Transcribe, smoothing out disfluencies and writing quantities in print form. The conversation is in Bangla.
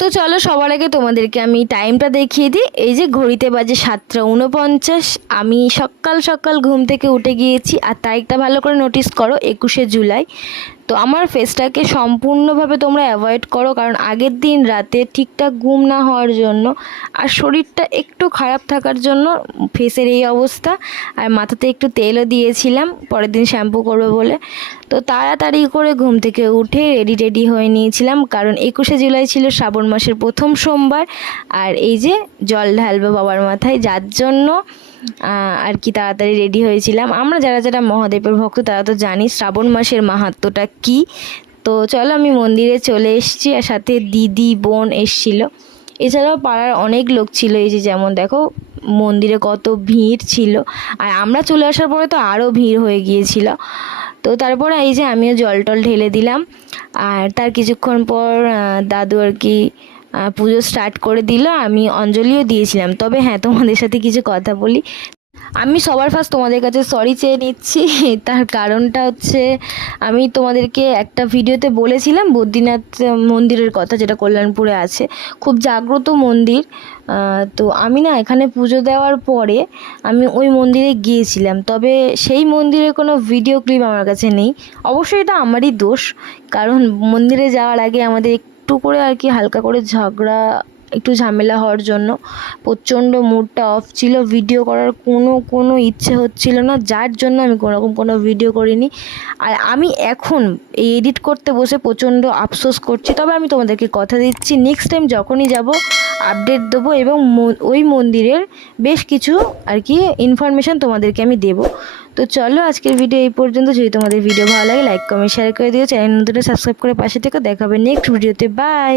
তো চলো সবার আগে তোমাদেরকে আমি টাইমটা দেখিয়ে দিই। এই যে ঘড়িতে বাজে 7:49। আমি সকাল সকাল ঘুম থেকে উঠে গিয়েছি। আর তারিখটা ভালো করে নোটিস করো, 21শে জুলাই। তো আমার ফেসটাকে সম্পূর্ণভাবে তোমরা অ্যাভয়েড করো, কারণ আগের দিন রাতে ঠিকঠাক ঘুম না হওয়ার জন্য আর শরীরটা একটু খারাপ থাকার জন্য ফেসের এই অবস্থা। আর মাথাতে একটু তেলও দিয়েছিলাম পরের দিন শ্যাম্পু করবো বলে। তো তাড়াতাড়ি করে ঘুম থেকে উঠে রেডি হয়ে নিয়েছিলাম, কারণ 21শে জুলাই ছিল শ্রাবণ মাসের প্রথম সোমবার। আর এই যে জল ঢালবো বাবার মাথায়, যার জন্য আর কি তাড়াতাড়ি রেডি হয়েছিলাম। আমরা যারা যারা মহাদেবের ভক্ত তারা তো জানি শ্রাবণ মাসের মাহাত্ম্যটা কী। তো চলো আমি মন্দিরে চলে এসেছি, আর সাথে দিদি বোন এসছিল। এছাড়াও পাড়ার অনেক লোক ছিল। এই যে যেমন দেখো মন্দিরে কত ভিড় ছিল, আর আমরা চলে আসার পরে তো আরও ভিড় হয়ে গিয়েছিল। তো তারপরে এই যে আমিও জল টল ঢেলে দিলাম। আর তার কিছুক্ষণ পর দাদু আর কি পুজো স্টার্ট করে দিল। আমি অঞ্জলিও দিয়েছিলাম। তবে হ্যাঁ, তোমাদের সাথে কিছু কথা বলি। আমি সবার ফার্স্ট তোমাদের কাছে সরি চেয়ে নিচ্ছি। তার কারণটা হচ্ছে, আমি তোমাদেরকে একটা ভিডিওতে বলেছিলাম বদ্রীনাথ মন্দিরের কথা, যেটা কল্যাণপুরে আছে, খুব জাগ্রত মন্দির। তো আমি না এখানে পুজো দেওয়ার পরে আমি ওই মন্দিরে গিয়েছিলাম, তবে সেই মন্দিরের কোনো ভিডিও ক্লিপ আমার কাছে নেই। অবশ্যই এটা আমারই দোষ, কারণ মন্দিরে যাওয়ার আগে আমাদের একটু করে আর কি হালকা করে ঝগড়া, একটু ঝামেলা হওয়ার জন্য প্রচণ্ড মুডটা অফ ছিল। ভিডিও করার কোনো ইচ্ছে হচ্ছিল না, যার জন্য আমি কোনোরকম কোনো ভিডিও করিনি। আর আমি এখন এই এডিট করতে বসে প্রচণ্ড আফসোস করছি। তবে আমি তোমাদেরকে কথা দিচ্ছি, নেক্সট টাইম যখনই যাব আপডেট দেবো, এবং ওই মন্দিরের বেশ কিছু আর কি ইনফরমেশান তোমাদেরকে আমি দেবো। তো চলো আজকের ভিডিও এই পর্যন্ত। যদি তোমাদের ভিডিও ভালো লাগে লাইক কমেন্ট শেয়ার করে দিও। চ্যানেল নতুন সাবস্ক্রাইব করে পাশে থেকে। দেখা হবে নেক্সট ভিডিওতে। বাই।